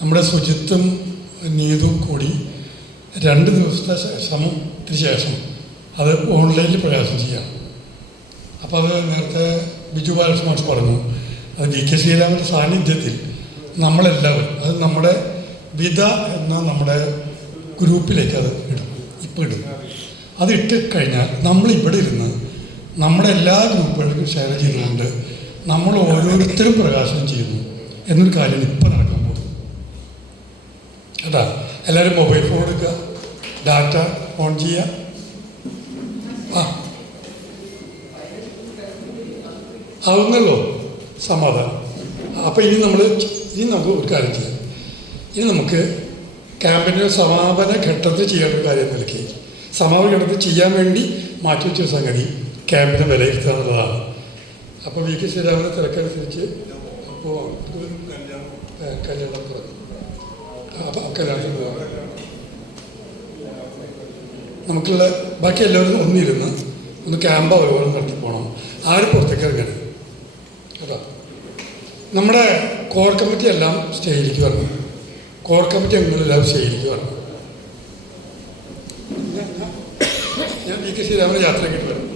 നമ്മുടെ സുജിത്തും നീതും കൂടി 2 ദിവസത്തെ ശ്രമത്തിന് ശേഷം അത് ഓൺലൈനിൽ പ്രകാശനം ചെയ്യാം. അപ്പോൾ അത് നേരത്തെ ബിജു ബാലകൃഷ്ണ മാഷ് പറഞ്ഞു, അത് VK ശ്രീരാമൻ്റെ സാന്നിധ്യത്തിൽ നമ്മളെല്ലാവരും അത് നമ്മുടെ വിധ എന്ന നമ്മുടെ ഗ്രൂപ്പിലേക്ക് അത് ഇടും. ഇപ്പോൾ ഇടും. അത് ഇട്ട് കഴിഞ്ഞാൽ നമ്മളിവിടെ ഇരുന്ന് നമ്മുടെ എല്ലാ ഗ്രൂപ്പുകൾക്കും ഷെയർ ചെയ്തുകൊണ്ട് നമ്മൾ ഓരോരുത്തരും പ്രകാശനം ചെയ്യുന്നു എന്നൊരു കാര്യം ഇപ്പോൾ നടക്കാൻ പോകും കേട്ടോ. എല്ലാവരും മൊബൈൽ ഫോൺ എടുക്കുക, ഡാറ്റ ഓൺ ചെയ്യുക. ആവുന്നല്ലോ സമാധാനം. അപ്പോൾ ഇനി നമുക്ക് ഒരു കാര്യം ചെയ്യാം. ഇനി നമുക്ക് ക്യാമ്പിൻ്റെ സമാപന ഘട്ടത്തിൽ ചെയ്യേണ്ട ഒരു കാര്യം നൽകി സമാപന ഘട്ടത്തിൽ ചെയ്യാൻ വേണ്ടി മാറ്റിവെച്ചൊരു സംഗതി ക്യാമ്പിനെ വിലയിരുത്തുക എന്നുള്ളതാണ്. അപ്പോൾ VK ശ്രീരാമൻ്റെ തിരക്കനുസരിച്ച് അപ്പോൾ കല്യാണം തുറന്നു. അപ്പോൾ കല്യാണത്തിന് പോകാം. നമുക്കുള്ള ബാക്കി എല്ലാവരും ഒന്നിരുന്ന് ഒന്ന് ക്യാമ്പ് അവലോകനം നടത്തി പോകണം. ആരും പുറത്തേക്ക് ഇറങ്ങരുത് കേട്ടോ. നമ്മുടെ കോർ കമ്മിറ്റി എല്ലാം സ്റ്റേജിലേക്ക് വരണം. കോർ കമ്മിറ്റി അംഗങ്ങളെല്ലാം സ്റ്റേജിലേക്ക് വരണം. ഞാൻ VK ശ്രീരാമൻ്റെ യാത്രയ്ക്ക് വരണം.